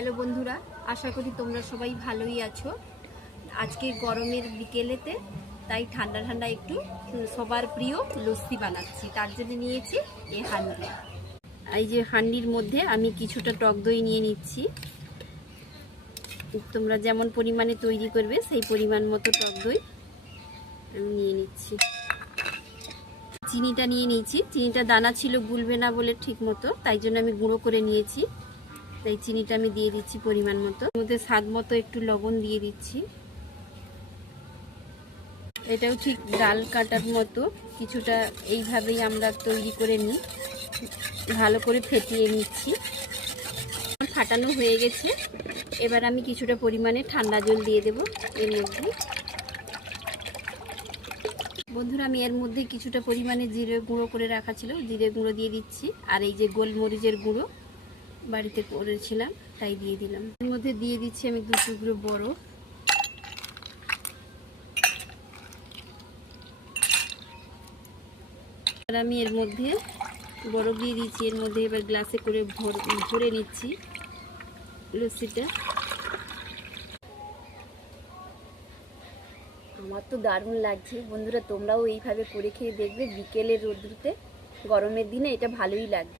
Hello বন্ধুরা, আশা করি তোমরা সবাই ভালোই আছো। আজকে গরমের বিকেলেতে তাই ঠান্ডা ঠান্ডা একটু সবার প্রিয় লস্যি বানাচ্ছি। তার জন্য নিয়েছি এই হাঁড়ি। এই যে হাঁড়ির মধ্যে আমি কিছুটা টক দই নিয়ে নিচ্ছি। তোমরা যেমন পরিমাণে তৈরি করবে সেই পরিমাণ মতো টক দই আমি নিয়ে নিচ্ছি। চিনিটা নিয়ে নিয়েছি। চিনিটা দানা ছিল, গুলবে না বলে ঠিক মতো, তাই জন্য আমি গুঁড়ো করে নিয়েছি। তাই চিনিটা আমি দিয়ে দিচ্ছি পরিমাণ মতো। এর মধ্যে স্বাদ মতো একটু লবণ দিয়ে দিচ্ছি। এটাও ঠিক ডাল কাটার মতো কিছুটা এইভাবেই আমরা তৈরি করে নিই। ভালো করে ফেটিয়ে নিচ্ছি। ফাটানো হয়ে গেছে। এবার আমি কিছুটা পরিমাণে ঠান্ডা জল দিয়ে দেব এর মধ্যে। বন্ধুরা, আমি এর মধ্যে কিছুটা পরিমাণে জিরে গুঁড়ো করে রাখা ছিল, জিরে গুঁড়ো দিয়ে দিচ্ছি। আর এই যে গোলমরিচের গুঁড়ো বাড়িতে করেছিলাম তাই দিয়ে দিলাম। এর মধ্যে দিয়ে দিচ্ছি আমি 2 টুকরো বরফ। আর আমি এর মধ্যে বরফ দিয়ে দিচ্ছি। এর মধ্যে এবার গ্লাসে করে ভরে নিচ্ছি লস্যিটা। আমার তো দারুণ লাগছে বন্ধুরা, তোমরাও এইভাবে করে খেয়ে দেখবে। বিকেলের রোদ্রুতে গরমের দিনে এটা ভালোই লাগবে।